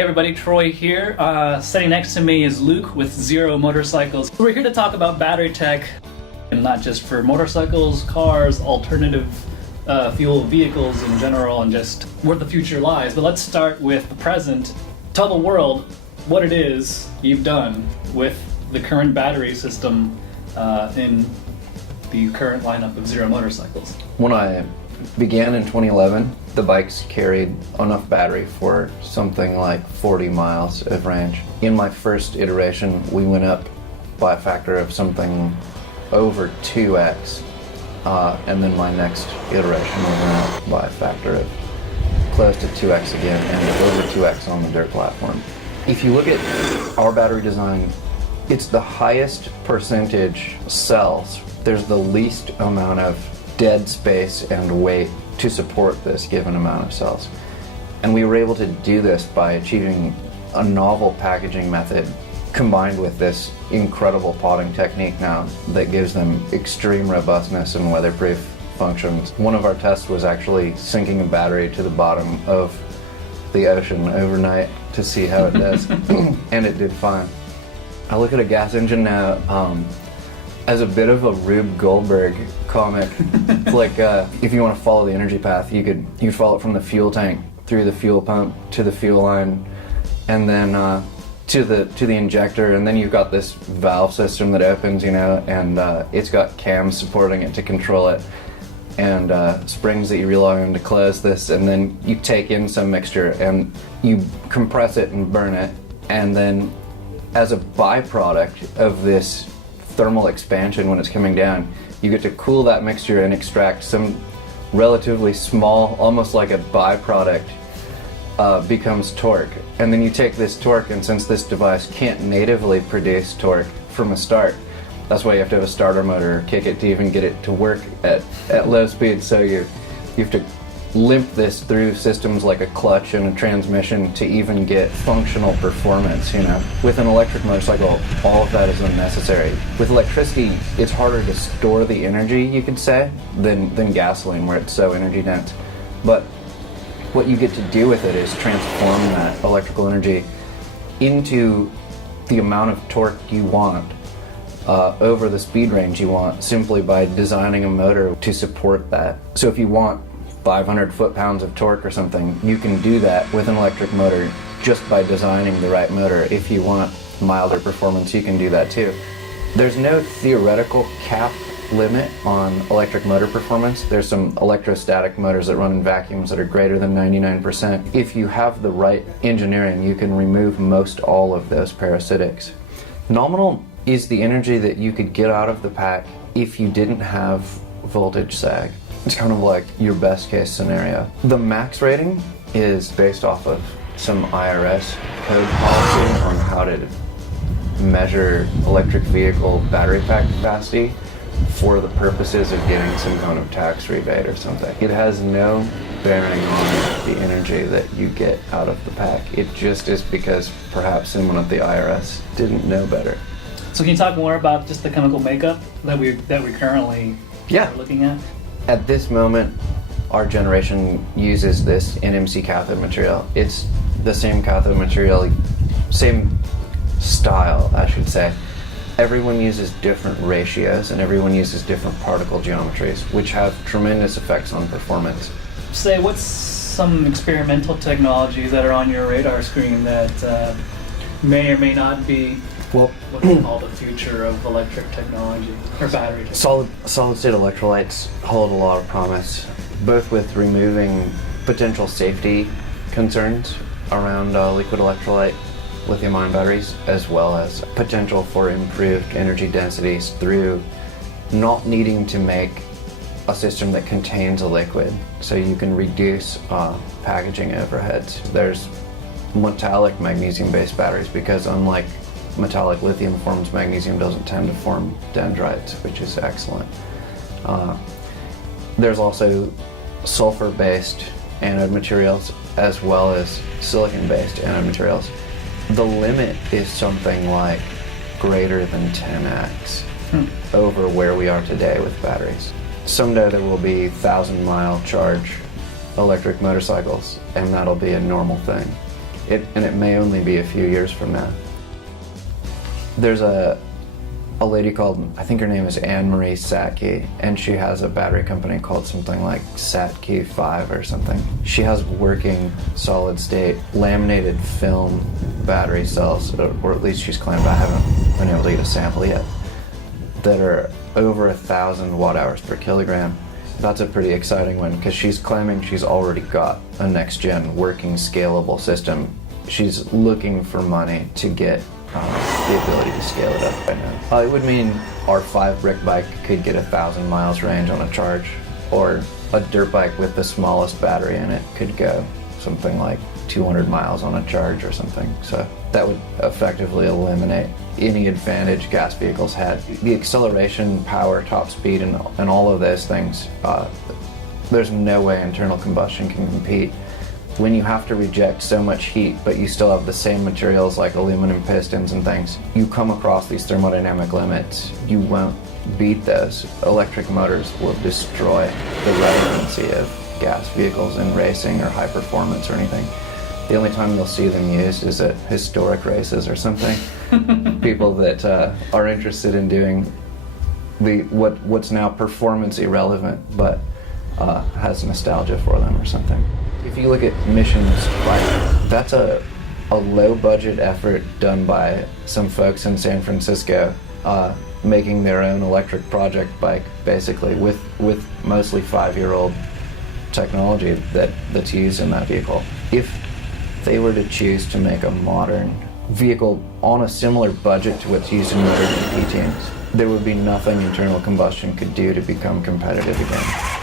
Hey everybody, Troy here. Sitting next to me is Luke with Zero Motorcycles. We're here to talk about battery tech, and not just for motorcycles, cars, alternative fuel vehicles in general, and just where the future lies. But let's start with the present. Tell the world what it is you've done with the current battery system in the current lineup of Zero Motorcycles. When I began in 2011, the bikes carried enough battery for something like 40 miles of range. In my first iteration, we went up by a factor of something over 2x, and then my next iteration we went up by a factor of close to 2x again, and over 2x on the dirt platform. If you look at our battery design, it's the highest percentage cells. There's the least amount of dead space and weight to support this given amount of cells. And we were able to do this by achieving a novel packaging method combined with this incredible potting technique now that gives them extreme robustness and weatherproof functions. One of our tests was actually sinking a battery to the bottom of the ocean overnight to see how it does, and it did fine. I look at a gas engine now as a bit of a Rube Goldberg comic. Like if you want to follow the energy path, you follow it from the fuel tank through the fuel pump to the fuel line, and then to the injector, and then you've got this valve system that opens, and it's got cams supporting it to control it, and springs that you rely on to close this, and then you take in some mixture and you compress it and burn it, and then as a byproduct of this thermal expansion when it's coming down, you get to cool that mixture and extract some relatively small, almost like a byproduct, becomes torque. And then you take this torque, and since this device can't natively produce torque from a start, that's why you have to have a starter motor or kick it to even get it to work at low speed. So you have to limp this through systems like a clutch and a transmission to even get functional performance. With an electric motorcycle, all of that is unnecessary. With electricity, it's harder to store the energy, you could say, than gasoline, where it's so energy dense. But what you get to do with it is transform that electrical energy into the amount of torque you want over the speed range you want, simply by designing a motor to support that. So if you want 500 foot-pounds of torque or something, you can do that with an electric motor just by designing the right motor. If you want milder performance, you can do that too. There's no theoretical cap limit on electric motor performance. There's some electrostatic motors that run in vacuums that are greater than 99%. If you have the right engineering, you can remove most all of those parasitics. Nominal is the energy that you could get out of the pack if you didn't have voltage sag. It's kind of like your best case scenario. The max rating is based off of some IRS code policy on how to measure electric vehicle battery pack capacity for the purposes of getting some kind of tax rebate or something. It has no bearing on the energy that you get out of the pack. It just is because perhaps someone at the IRS didn't know better. So can you talk more about just the chemical makeup that we currently are looking at? At this moment, our generation uses this NMC cathode material. It's the same cathode material, same style, I should say. Everyone uses different ratios and everyone uses different particle geometries, which have tremendous effects on performance. Say, what's some experimental technologies that are on your radar screen that may or may not be what they call the future of electric technology or battery technology? Solid state electrolytes hold a lot of promise, both with removing potential safety concerns around liquid electrolyte lithium-ion batteries, as well as potential for improved energy densities through not needing to make a system that contains a liquid, so you can reduce packaging overheads. There's metallic magnesium-based batteries, because unlike metallic lithium forms, magnesium doesn't tend to form dendrites, which is excellent. There's also sulfur-based anode materials as well as silicon-based anode materials. The limit is something like greater than 10x over where we are today with batteries. Someday there will be 1,000-mile charge electric motorcycles, and that'll be a normal thing. and it may only be a few years from now. There's a lady called, I think her name is Anne-Marie Satke, and she has a battery company called something like Satke 5 or something. She has working solid state laminated film battery cells, or at least she's claimed, I haven't been able to get a sample yet, that are over 1,000 watt-hours per kilogram. That's a pretty exciting one because she's claiming she's already got a next-gen working scalable system. She's looking for money to get the ability to scale it up right now. It would mean our 5-brick bike could get 1,000 miles range on a charge, or a dirt bike with the smallest battery in it could go something like 200 miles on a charge or something. So that would effectively eliminate any advantage gas vehicles had. The acceleration, power, top speed, and all of those things, there's no way internal combustion can compete. When you have to reject so much heat, but you still have the same materials like aluminum pistons and things, you come across these thermodynamic limits. You won't beat those. Electric motors will destroy the relevancy of gas vehicles in racing or high performance or anything. The only time you'll see them used is at historic races or something. People that are interested in doing what's now performance irrelevant, but has nostalgia for them or something. If you look at missions bike, that's a low budget effort done by some folks in San Francisco, making their own electric project bike, basically, with mostly 5-year-old technology that's used in that vehicle. If they were to choose to make a modern vehicle on a similar budget to what's used in motor GP teams, there would be nothing internal combustion could do to become competitive again.